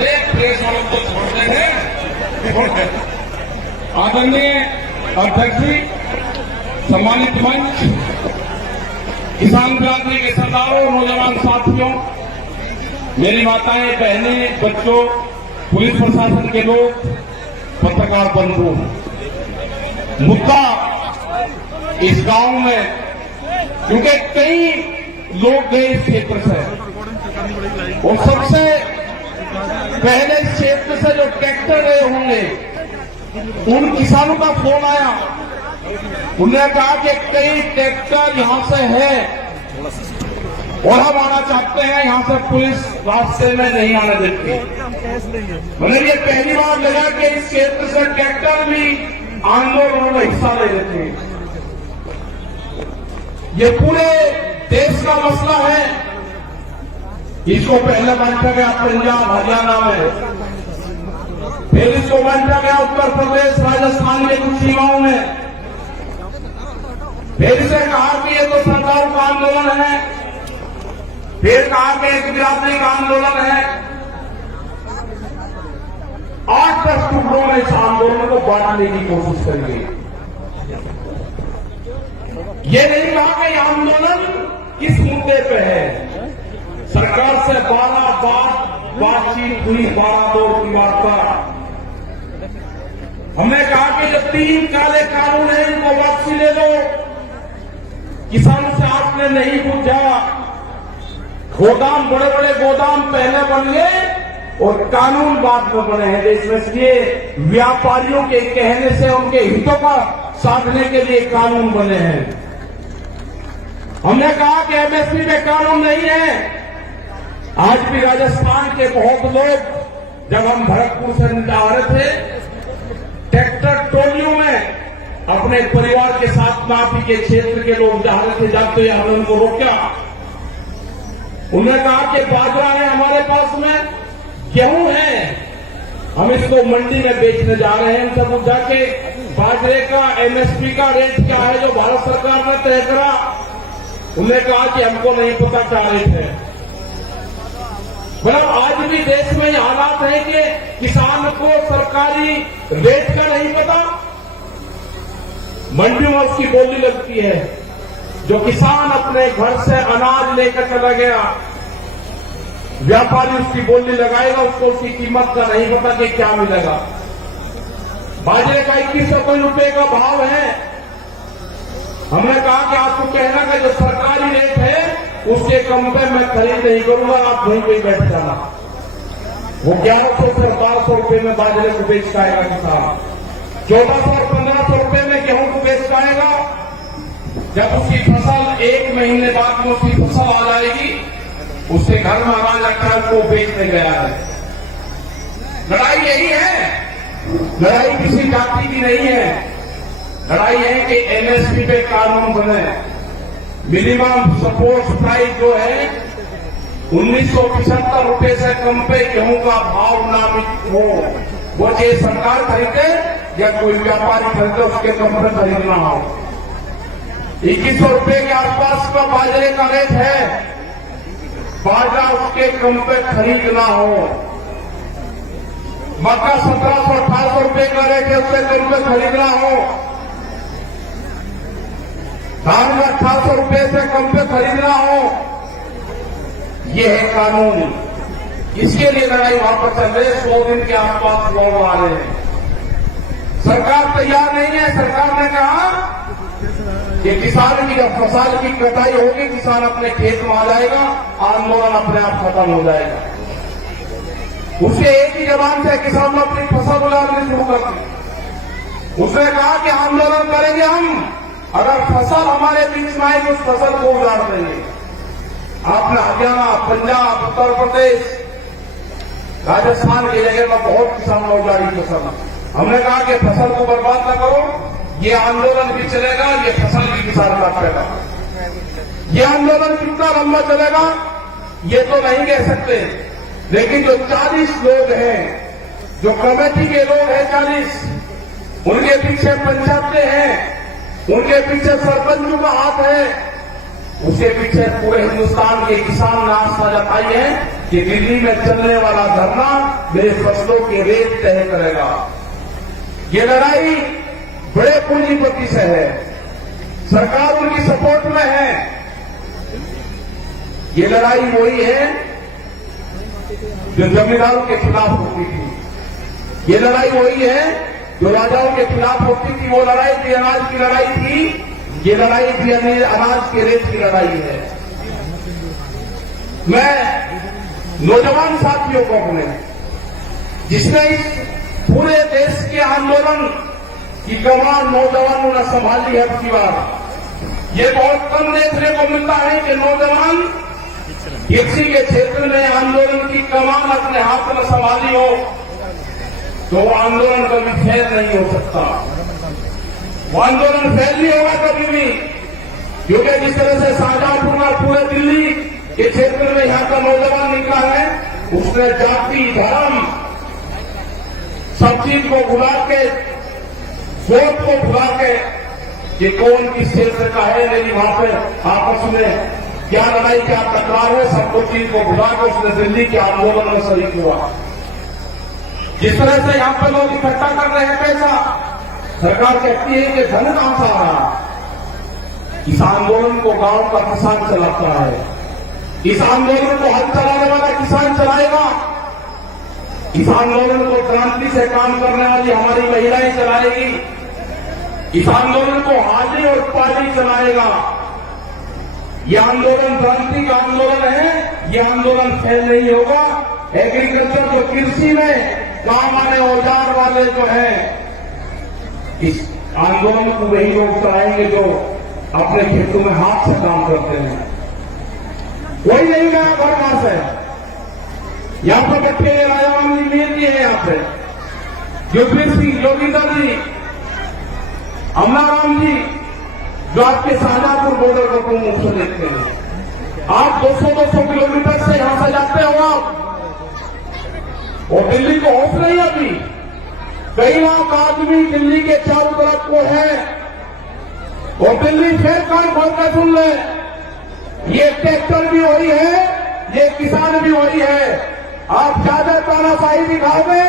से प्रेस वालों को छोड़ते हैं। आदरणीय अध्यक्ष जी, सम्मानित मंच, किसान क्रांति के सरदारों, नौजवान साथियों, मेरी माताएं, बहनें, बच्चों, पुलिस प्रशासन के लोग, पत्रकार बंधु, मुद्दा इस गांव में, क्योंकि कई लोग गए इस क्षेत्र से और सबसे पहले इस क्षेत्र से जो ट्रैक्टर गए होंगे उन किसानों का फोन आया। उन्होंने कहा कि कई ट्रैक्टर यहां से है और हम आना चाहते हैं, यहां से पुलिस रास्ते में नहीं आने देती। मतलब ये पहली बार लगा कि इस क्षेत्र से ट्रैक्टर भी आंदोलन में हिस्सा ले लेते हैं। ये पूरे देश का मसला है। इसको पहले बांटा गया पंजाब हरियाणा में, फिर इसको बांटा गया उत्तर प्रदेश राजस्थान के कुछ सीमाओं में, फिर इसे कहा कि ये तो सरकार का आंदोलन है, फिर कहा कि एक बिरादरी का आंदोलन है। 8-10 टुकड़ों में इस आंदोलन को बांटने की कोशिश करेंगे। ये नहीं कहा कि आंदोलन किस मुद्दे पे है। सरकार से 12 बार बातचीत हुई, 12 दौर की वार्ता। हमने कहा कि जो 3 काले कानून हैं इनको वापसी ले लो। किसानों से आपने नहीं पूछा। गोदाम, बड़े बड़े गोदाम पहले बन गए और कानून बाद में बने हैं देश में, इसलिए व्यापारियों के कहने से उनके हितों का साधने के लिए कानून बने हैं। हमने कहा कि एमएसपी में कानून नहीं है। आज भी राजस्थान के बहुत लोग, जब हम भरतपुर से जा रहे थे, ट्रैक्टर ट्रॉलियों में अपने परिवार के साथ नापी के क्षेत्र के लोग जा रहे थे, जाते हुए हमने उनको रोका। उन्होंने कहा कि बाजरा है हमारे पास में, गेहूं है, हम इसको मंडी में बेचने जा रहे हैं। इनसे पूछा कि बाजरे का एमएसपी का रेट क्या है जो भारत सरकार ने तय करा। उन्होंने कहा कि हमको नहीं पता क्या रेट है। मतलब आज भी देश में ये हालात है कि किसान को सरकारी रेट का नहीं पता। मंडियों में उसकी बोली लगती है। जो किसान अपने घर से अनाज लेकर चला गया, व्यापारी उसकी बोली लगाएगा, उसको उसकी कीमत का नहीं पता कि क्या मिलेगा। बाजरे का 2100 रुपए का भाव है। हमने कहा कि आपको कहना कि जो सरकारी रेट है उसके कम पे मैं खरीद नहीं करूंगा, आप वहीं पे बैठ जाना। वो 1100 से 1200 रुपए में बाजरे को बेच पाएगा किसान, 1400 और 1500 रुपए में गेहूं को बेच पाएगा। जब उसकी फसल 1 महीने बाद में उसकी फसल आ जाएगी, उसके घर में अनाज रखा है, उसको बेचने गया है। लड़ाई यही है। लड़ाई किसी जाति की नहीं है। लड़ाई है कि एमएसपी पे कानून बने। मिनिमम सपोर्ट प्राइस जो है 1975 रुपए से कम पे गेहूं का भाव नामित हो। वो चाहे सरकार खरीदे या कोई व्यापारी खरीदे, उसके कम पे खरीदना हो। 2100 रुपए के आसपास का बाजरे का रेट है। बाजरा उसके कम पे खरीदना हो। मक्का 1700-1800 रुपए का रेट है, उससे कम पे खरीदना हो। धान में 1800 रुपए से कम पे खरीदना हो। ये है कानून। इसके लिए लड़ाई वहां पर चल रही है। 100 दिन के आसपास लोग आ रहे हैं। सरकार तैयार नहीं है। सरकार ने कहा कि किसान की जब फसल की कटाई होगी, किसान अपने खेत में आ जाएगा, आंदोलन अपने आप खत्म हो जाएगा। उसके एक ही जबान से किसान अपनी फसल उड़ानी शुरू कर दी। उसने कहा कि आंदोलन करेंगे हम, अगर फसल हमारे बीच में आएगी उस फसल को उजाड़ देंगे। आपने हरियाणा, पंजाब, उत्तर प्रदेश, राजस्थान की जगह में बहुत किसानों ने उजाड़ी फसल। हमने कहा कि फसल को बर्बाद न करो, ये आंदोलन भी चलेगा, ये फसल भी किसान काटेगा। ये आंदोलन कितना लंबा चलेगा ये तो नहीं कह सकते, लेकिन जो 40 लोग हैं, जो कमेटी के लोग हैं 40, उनके पीछे पंचायतें हैं, उनके पीछे सरपंचों का हाथ है। उसके पीछे पूरे हिंदुस्तान के किसान ने आस्था जताई है कि दिल्ली में चलने वाला धरना मेरे फसलों के रेट तय करेगा। ये लड़ाई बड़े पूंजीपति से है, सरकार उनकी सपोर्ट में है। ये लड़ाई वही है जो जमींदारों के खिलाफ होती थी, ये लड़ाई वही है जो राजाओं के खिलाफ होती थी। वो लड़ाई भी अनाज की लड़ाई थी, ये लड़ाई भी अनाज के रेट की लड़ाई है। मैं नौजवान साथियों को अपने, जिसने इस पूरे देश के आंदोलन की कमान नौजवानों ने संभाली है अपनी बार। ये बहुत कम देखने को मिलता है कि नौजवान किसी के क्षेत्र में आंदोलन की कमान अपने हाथ में संभाली हो तो वो आंदोलन कभी फेल नहीं हो सकता, वो आंदोलन फेल नहीं होगा कभी भी। क्योंकि जिस तरह से शाहजहांपुर में पूरे दिल्ली के क्षेत्र में यहां का नौजवान निकला है, उसने जाति धर्म सब चीज को भुला के, सोच को भुला के कि कौन किस क्षेत्र का है, मेरी वहां पर आपस में क्या लड़ाई क्या तकरार है, सब कुछ चीज को भुला के उसने दिल्ली के आंदोलन में शरीक हुआ। जिस तरह से यहां पर लोग इकट्ठा कर रहे हैं पैसा, सरकार कहती है कि धन कहां से आ रहा, इस आंदोलन को गांव का किसान चलाता है, इस आंदोलन को हल चलाने वाला किसान चलाएगा, इस आंदोलन को क्रांति से काम करने वाली हमारी महिलाएं चलाएगी, इस आंदोलन को हाजी और पाजी चलाएगा। यह आंदोलन क्रांति का आंदोलन है, यह आंदोलन फेल नहीं होगा। एग्रीकल्चर जो कृषि में काम आने औजार वाले जो है, इस आंदोलन को वही लोग चलाएंगे जो अपने खेतों में हाथ से काम करते हैं। कोई नहीं गया बरमास है, यहां पर बच्चे राजाराम जी मेल जी है, यहां पे युगवीर सिंह जोगिंदर जी, अमलाराम जी जो आपके शाहजहांपुर बॉर्डर को प्रमुख से देखते हैं। आप 200-200 किलोमीटर से यहां से जाते हो आप, और दिल्ली को होश नहीं अभी। कई लाख आदमी दिल्ली के चारों तरफ को है, और दिल्ली फिर कान खोल कर सुन ले, ये ट्रैक्टर भी वही है, ये किसान भी वही है। आप ज्यादा तानाशाही दिखाओगे,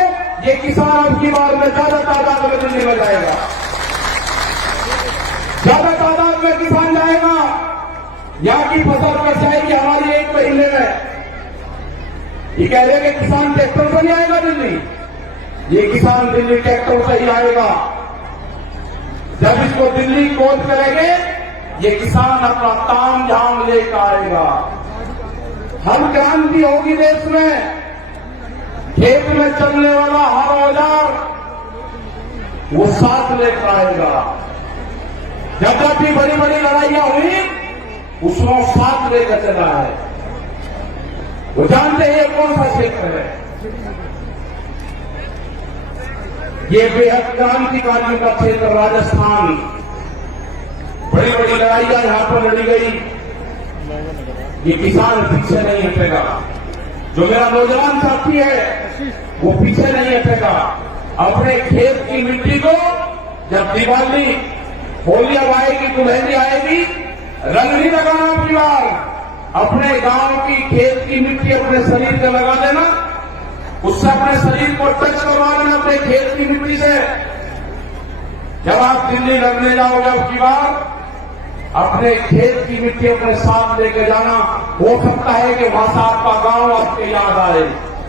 ये किसान अब की बार में ज्यादा तादाद में दिल्ली में जाएगा, ज्यादा तादाद में किसान जाएगा। यहां की फसल कट जाएगी हमारी 1 महीने में। ये कह रहे हैं कि किसान ट्रैक्टर से नहीं आएगा दिल्ली, ये किसान दिल्ली ट्रैक्टर से ही आएगा। जब इसको दिल्ली कोच करेंगे, ये किसान अपना ताम झाम लेकर आएगा। हम क्रांति होगी देश में, खेत में चलने वाला हर औजार वो साथ लेकर आएगा। जब भी बड़ी बड़ी लड़ाइयां हुई, उसमें साथ लेकर चला है। वो जानते हैं ये कौन सा क्षेत्र है, ये बेहद क्रांतिकारियों का क्षेत्र राजस्थान। बड़ी बड़ी लड़ाइयां यहां पर लड़ी गई, ये किसान पीछे नहीं हटेगा। जो मेरा नौजवान साथी है वो पीछे नहीं हटेगा। अपने खेत की मिट्टी को जब दिवाली होली अब आएगी, दुल्हनी आएगी, रंग नहीं लगाना अपनी बार, अपने गांव की खेत की मिट्टी अपने शरीर पे लगा देना, उससे अपने शरीर को टच करवा लेना अपने खेत की मिट्टी से। जब आप दिल्ली लड़ने जाओगे अब की बार, अपने खेत की मिट्टी अपने साथ लेके जाना। हो सकता है कि वहां से आपका गांव आपके याद आए।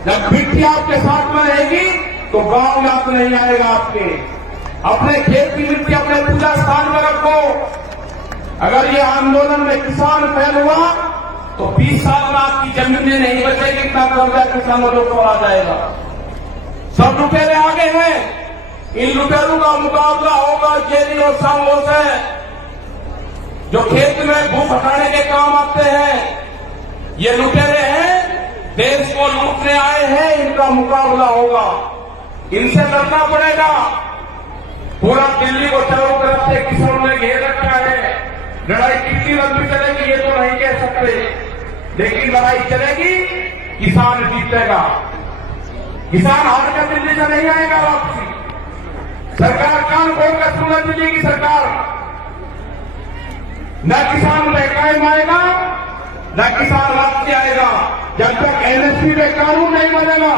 जब मिट्टी आपके साथ में रहेगी तो गांव याद नहीं आएगा आपके। अपने खेत की मिट्टी अपने पूजा स्थान में रखो। अगर ये आंदोलन में किसान फेल हुआ तो 20 साल में आपकी जमीनें नहीं बचेगी, इतना कर्जा किसानों को आ जाएगा। सब लुटेरे आगे हैं, इन लुटेरों का मुकाबला होगा जेली और सांगों से, जो खेत में भूख हटाने के काम आते हैं। ये लुटेरे हैं, देश को लूटने आए हैं, इनका मुकाबला होगा, इनसे लड़ना पड़ेगा। पूरा दिल्ली को चारों तरफ से किसानों ने घेर रखा है। लड़ाई कितनी लंबी चलेगी ये तो नहीं कह सकते, लेकिन लड़ाई चलेगी, किसान जीतेगा। किसान हार कर दिल्ली से नहीं आएगा वापसी। सरकार कान खोलकर सुनना, दिल्ली की सरकार न किसान महकाम आएगा, न किसान वापसी आएगा। जब तक एमएसपी में कानून नहीं बनेगा,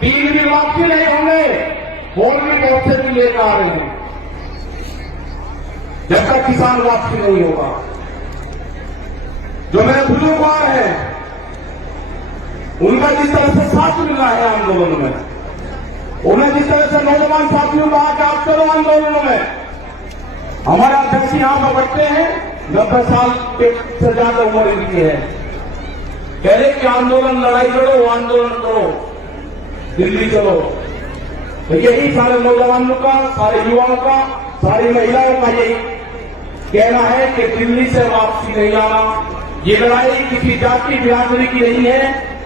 बिल भी वापसी नहीं होंगे, और भी बहुत से बिल लेकर आ रहे हैं। जब तक किसान वापसी नहीं होगा, जो मेरे बुजुर्ग हैं, उनका जिस तरह से साथ मिल रहा है आंदोलन में, उन्हें जिस तरह से नौजवान साथियों कहा कि आप चलो आंदोलनों में, हमारे अध्यक्ष यहां पर बैठते हैं, 90 साल से ज्यादा उम्र इनकी है, कह रहे कि आंदोलन लड़ाई लड़ो, आंदोलन करो, दिल्ली चलो। तो यही सारे नौजवानों का, सारे युवाओं का, सारी महिलाओं का यही कहना है कि दिल्ली से वापसी नहीं आना। ये लड़ाई किसी जाति बिरादरी की नहीं है,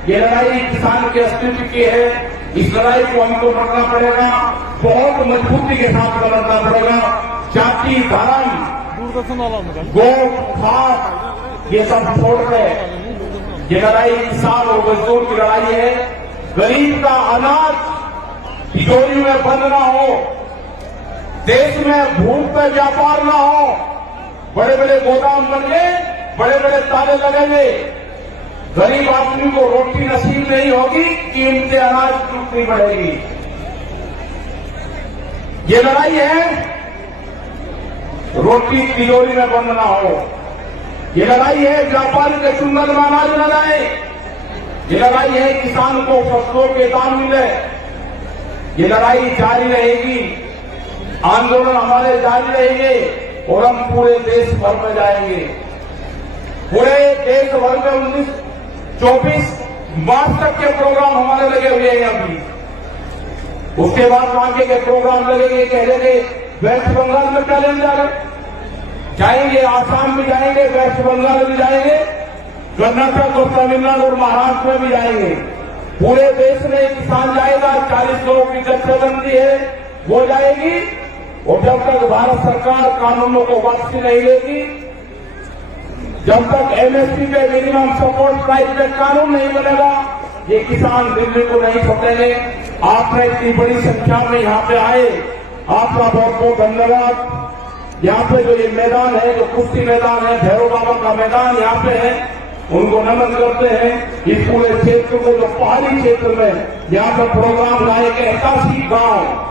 ये लड़ाई किसान के अस्तित्व की है। इस लड़ाई को हमको लड़ना पड़ेगा, बहुत मजबूती के साथ लड़ना पड़ेगा। जाति, धर्म, गो, खाद, ये सब छोड़ कर ये लड़ाई किसान और मजदूर की लड़ाई है। गरीब का अनाज तिजोरी में बंद ना हो, देश में भूख का व्यापार ना हो, बड़े बड़े गोदाम बनेंगे, बड़े बड़े ताले लगेंगे, गरीब आदमी को रोटी नसीब नहीं होगी, कीमतें अनाज टूटनी पड़ेगी। ये लड़ाई है रोटी तिजोरी में बंद ना हो, ये लड़ाई है व्यापारी के चुंगल में अनाज न जाए, ये लड़ाई है किसान को फसलों के दाम मिले। ये लड़ाई जारी रहेगी, आंदोलन हमारे जारी रहेंगे और हम पूरे देश भर में जाएंगे। पूरे देश भर में 24 मार्च तक के प्रोग्राम हमारे लगे हुए हैं अभी। उसके बाद आगे के प्रोग्राम लगेंगे, कह देंगे वेस्ट बंगाल में कैलेंडर जाएंगे, आसाम में जाएंगे, वेस्ट बंगाल में जाएंगे, कर्नाटक और तमिलनाडु और महाराष्ट्र में भी जाएंगे। पूरे देश में किसान जाएगा, 40 लोगों की जत्थेबंदी है वो जाएगी। और जब तक भारत सरकार कानूनों को वापसी नहीं लेगी, जब तक एमएसपी पे मिनिमम सपोर्ट प्राइस पे कानून नहीं बनेगा, ये किसान दिल्ली को नहीं छोड़ेंगे। आपने इतनी बड़ी संख्या में यहाँ पे आए, आपका बहुत बहुत धन्यवाद। यहाँ पे जो ये मैदान है, जो कुश्ती मैदान है, भैरव बाबा का मैदान यहाँ पे है, उनको नमन करते हैं। इस पूरे क्षेत्र को, जो पहाड़ी क्षेत्र में यहाँ पर प्रोग्राम लाए के 81 गांव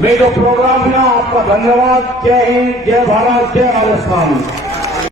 में जो प्रोग्राम हुआ, आपका धन्यवाद। जय हिंद, जय भारत, जय राजस्थान।